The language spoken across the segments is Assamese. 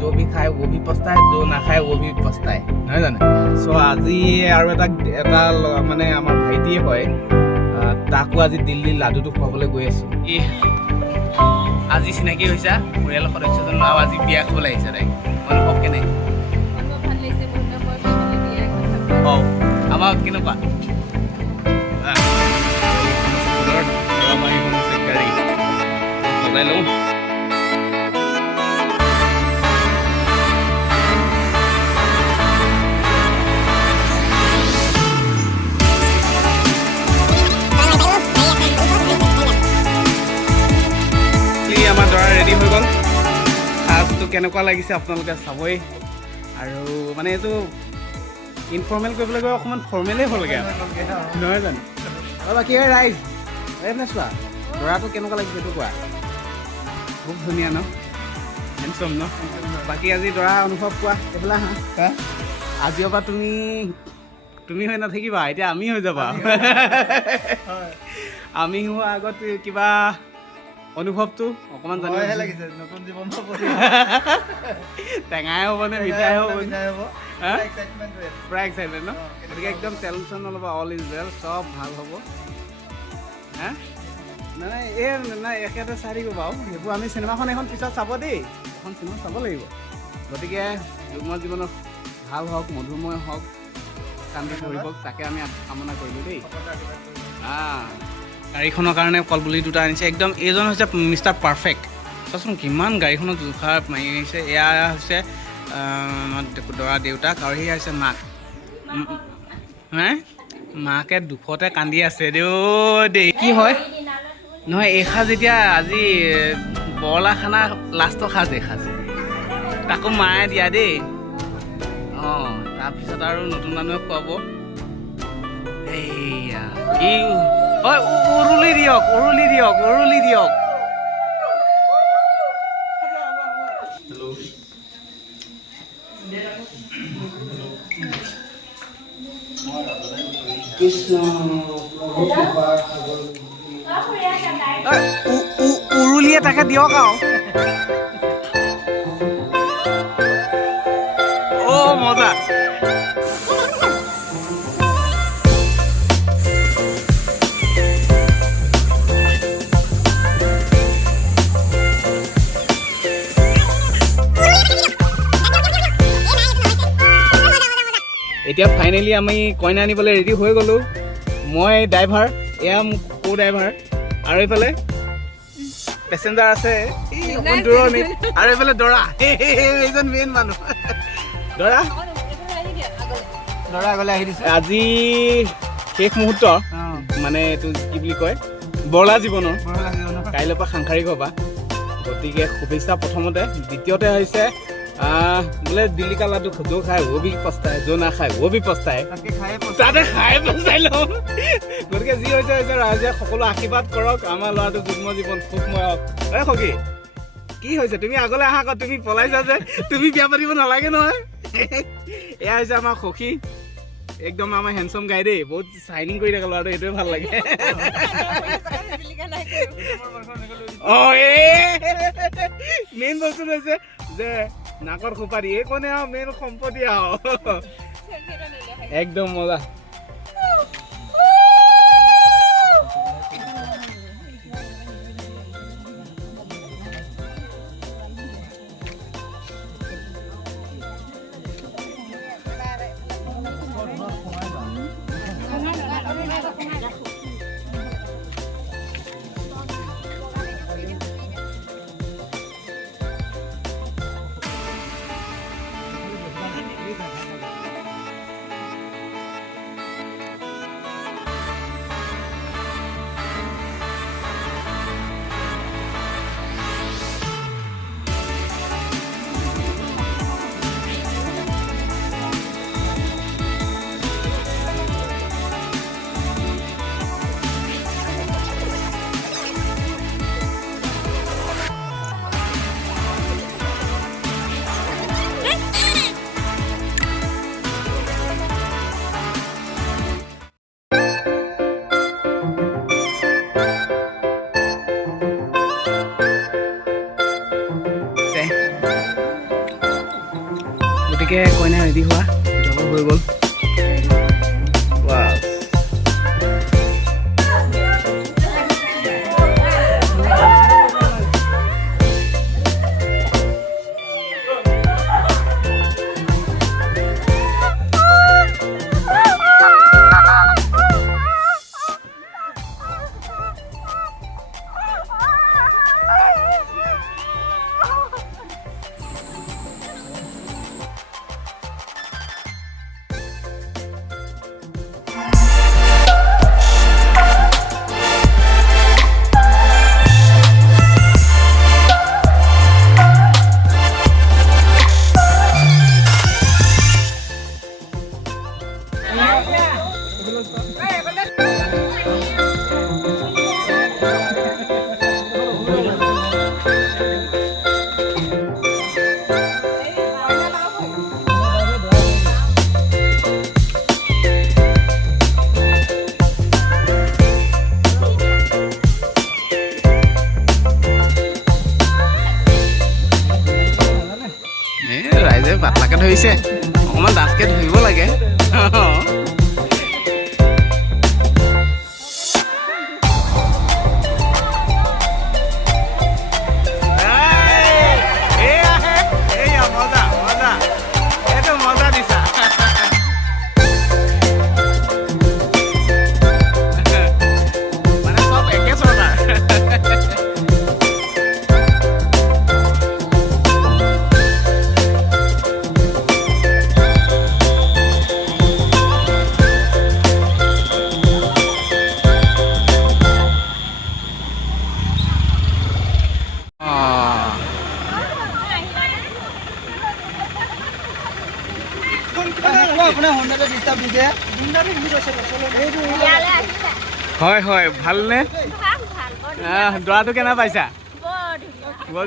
जो भी खाए वो भी पछताए, जो ना खाए वो भी पछताए, নহয় জানো? সো আজি আৰু এটা মানে আমাৰ ভাইটিয়ে হয়, তাকো আজি দিল্লী লাডুটো খুৱাবলৈ গৈ আছো। আজি চিনাকি হৈছা পৰিয়ালৰ সদস্যজন, আৰু আজি বিয়া খাবলৈ আহিছা তাই, অনুভৱ কেনে? আমাক কেনেকুৱা গাড়ী লওঁ। আমাৰ দৰা ৰেডি হৈ গ'ল। সাজটো কেনেকুৱা লাগিছে আপোনালোকে চাবই। আৰু মানে এইটো ইনফৰ্মেল কৰিবলৈ গৈ অকণমান ফৰ্মেলেই হ'লগৈ নহয় জানো? বাকী ৰাইজ এনে চোৱা দৰাটো কেনেকুৱা লাগিছে এইটো কোৱা। খুব ধুনীয়া ন, হেণ্ডচম ন? বাকী আজি দৰা অনুভৱ কোৱা। এইফালে হা, আজিৰ পৰা তুমি হৈ নাথাকিবা, এতিয়া আমি হৈ যাবা। আমি হোৱা আগত কিবা অনুভৱটো অকণমান জানিব লাগিছে। নতুন জীৱন টেঙাই হ'ব নে মিঠাই হ'ব? পুৰা এক্সাইটেড ন? গতিকে একদম টেনশ্যন নল'বা, অল ইজ ৱেল, চব ভাল হ'ব। হা নাই নাই একেটা চাই থাকিব বাৰু, সেইবোৰ আমি চিনেমাখন এখন পিছত চাব দেই, এখন চিনেমা চাব লাগিব। গতিকে যুগ্ম জীৱনত ভাল হওক, মধুময় হওক, শান্তি কৰিব, তাকে আমি কামনা কৰিলোঁ দেই। গাড়ীখনৰ কাৰণে কলপুলি দুটা আনিছে, একদম এইজন হৈছে মিষ্টাৰ পাৰফেক্ট। চোৱাচোন কিমান গাড়ীখনত জোখাৰ মাৰি আহিছে। এয়া হৈছে দৰা দেউতাক, আৰু সেয়া হৈছে মাক। মাকে দুখতে কান্দি আছে দেই। কি হয় নহয়, এইসাজ এতিয়া আজি বৰলা খানা লাষ্টৰ সাজ, এইসাজ তাকো মায়ে দিয়া দেই। তাৰপিছত আৰু নতুন মানুহে খুৱাব। এইয়া কি হয়, উৰুলি দিয়ক, উৰুলি দিয়ক, উৰুলি দিয়ক। উৰুলিয়ে তাকে দিয়ক আৰু। মজা। এতিয়া ফাইনেলি আমি কইনা আনিবলৈ ৰেডি হৈ গ'লোঁ। মই ড্ৰাইভাৰ, এয়া কো ড্ৰাইভাৰ, আৰু এইফালে পেচেঞ্জাৰ আছে দূৰণিত, আৰু এইফালে দৰা, এইজন মেইন মানুহ। দৰা আগলৈ আহি দিছে। আজি শেষ মুহূৰ্ত, মানে এইটো কি বুলি কয়, বৰলা জীৱনৰ। কাইলৈৰ পৰা সাংসাৰিক হ'বা, গতিকে শুভেচ্ছা প্ৰথমতে। দ্বিতীয়তে হৈছে বোলে দিল্লী কা লাডু जो खाए वो भी पछताए, जो ना खाए वो भी पछताए, তাতে খাই পচাই লওঁ। গতিকে যি হৈছে ৰাইজে সকলো আশীৰ্বাদ কৰক, আমাৰ ল'ৰাটো যুগ্ম জীৱন সুখময় হওক। সখী কি হৈছে, তুমি আগলৈ আহা আকৌ, তুমি পলাইছা যে, তুমি বিয়া পাতিব নালাগে নহয়। এয়া হৈছে আমাৰ সখী, একদম আমাৰ হেণ্ডচম গাই দেই, বহুত চাইনিং কৰি থাকে ল'ৰাটো, এইটোৱে ভাল লাগে। মেইন বস্তু হৈছে যে নাকৰ সুপাৰি, এইকণে আৰু মেইন সম্পত্তি আৰু একদম মজা। ধুনীয়াকৈ কইনা ৰেডি হোৱা যাব হৈ গ'ল। ৰাইজে পাতলাকে ধৰিছে, অকণমান ডাঠকে ধৰিব লাগে। হয় হয়, ভালনে? দৰাটো কেনে পাইছা? বৰ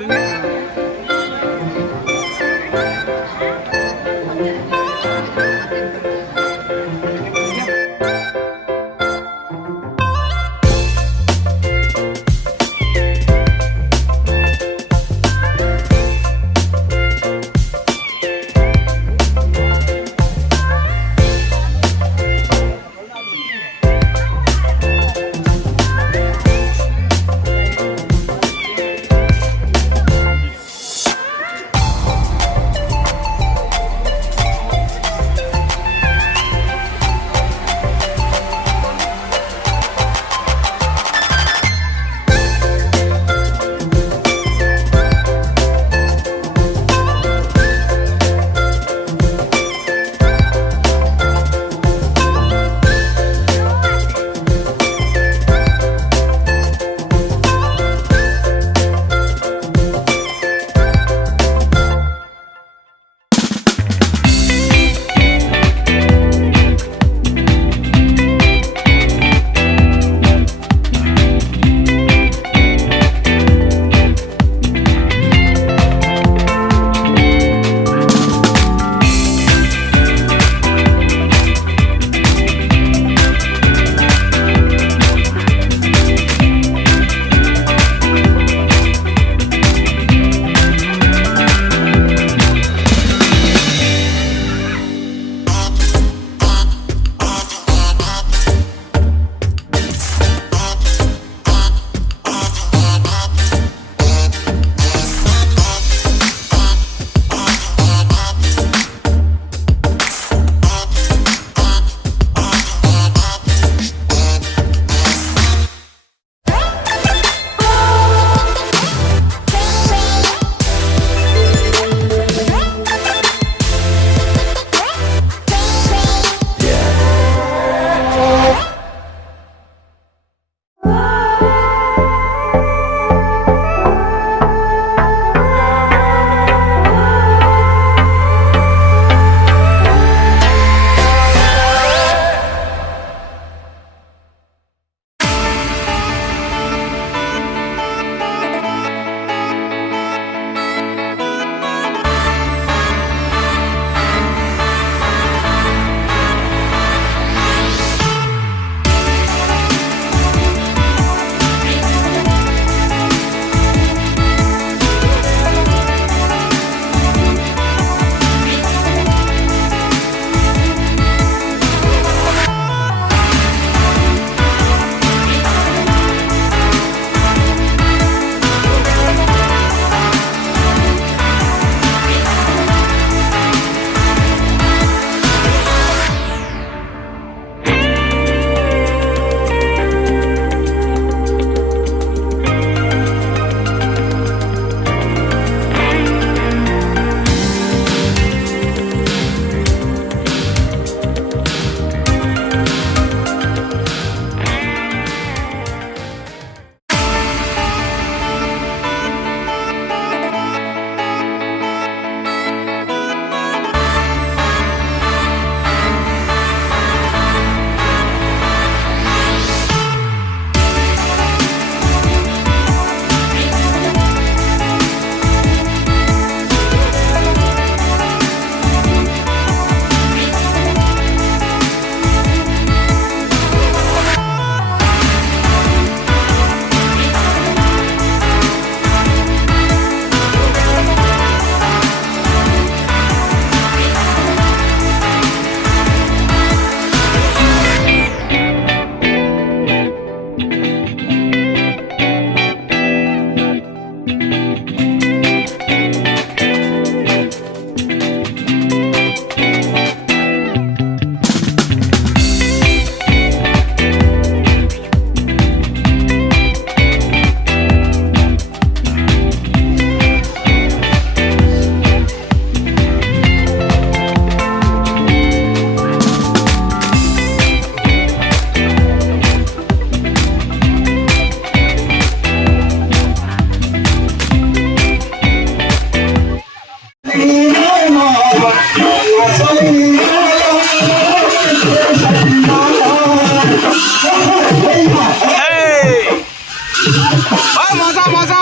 মজা মজা